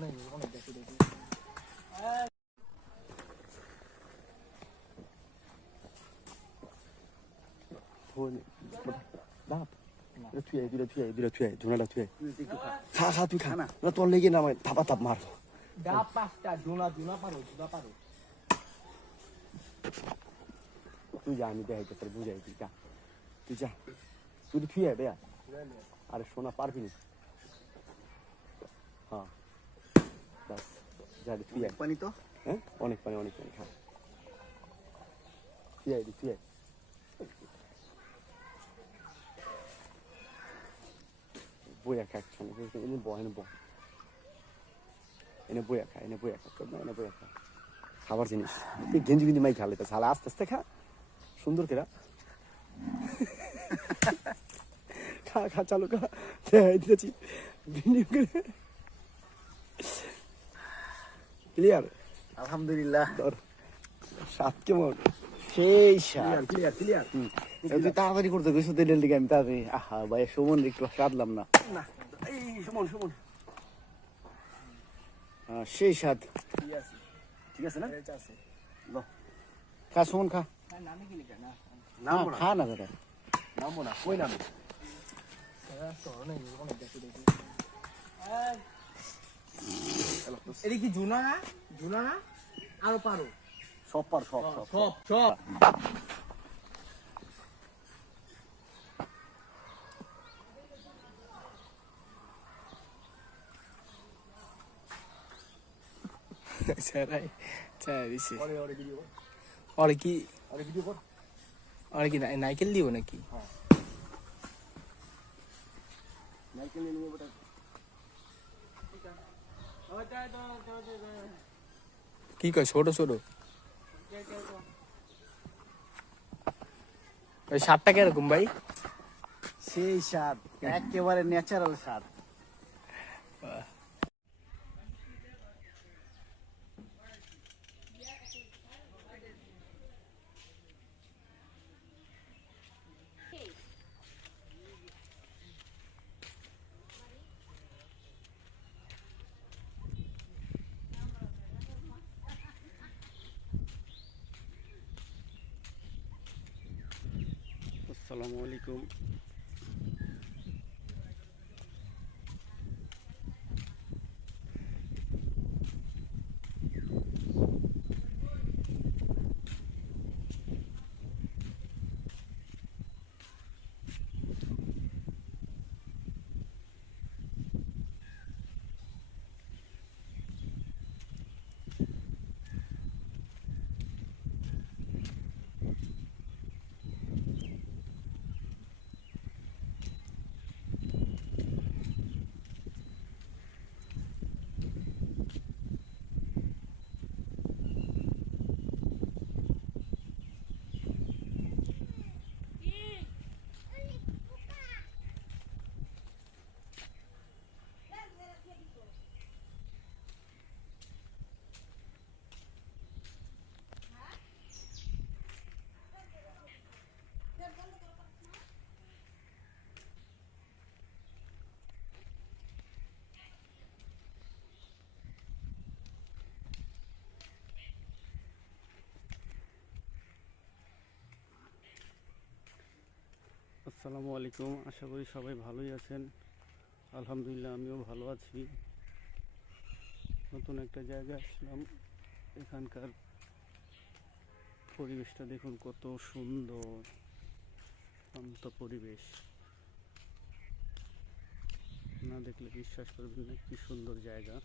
দেখি ধরে দাঁড়া এটা থুয়ে দুটা থুয়ে দুটা থুয়ে ঝোনাটা থুয়ে খা খা তুই খা না তোর লেগে না থাপা থাপ মারবো ডাব পাঁচটা জোনা জোনা পারো জোনা পারো তুই যা আমি দেখাইতে তোর বুঝাই তুই যা তুই যা তুই বেয়া আরে সোনা পারবি না হ্যাঁ থুয়ে পানি তো হ্যাঁ অনেক পানি অনেক পানি খা থুয়ে দি থুয়ে বইয়া খা একসঙ্গে এনে ব এনে ব এনে বইয়া খা এনে বইয়া খা না এনে বইয়া খা খাবার জিনিস তুই গেঞ্জি গেঞ্জি মাই খালে তা সালা আস্তে আস্তে খা সুন্দর কেরা খা খা চালু খা দিতেছি ভিডিও করে ক্লিয়ার আলহামদুলিল্লাহ। সাত কেমন সেই স্বাদ ক্লিয়ার ক্লিয়ার তুই তাড়াতাড়ি করতে গেছো তেলের দিকে আমি তাড়াতাড়ি আহা ভাই সুমন একটু না। না এই সুমন সুমন। সেই স্বাদ ঠিক আছে না? খা সুমন খা। নামে কি লিখা না নামবো না। খা না বেটা। নামবো না কই নামে অনেক অনেক দেখি দেখি। এটা কি জোনা না? জোনা না? আরও পারো। সব পার সব সব সব। সব স্যারাই স্যার দিছে। ওরে ওরে ভিডিও কর। আর কি? ওরে ভিডিও কর। আর কি নাই- নাইকেল কি কয় ছোট ছোট ওই সাতটা কিরকম ভাই সেই স্বাদ একেবারে ন্যাচারাল স্বাদ আসসালামু আলাইকুম। আসসালামু আলাইকুম। আশা করি সবাই ভালোই আছেন। আলহামদুলিল্লাহ, আমিও ভালো আছি। নতুন একটা জায়গায় আসলাম। এখানকার পরিবেশটা দেখুন কত সুন্দর। শান্ত পরিবেশ। না দেখলে বিশ্বাস করবেন না, কি সুন্দর জায়গা।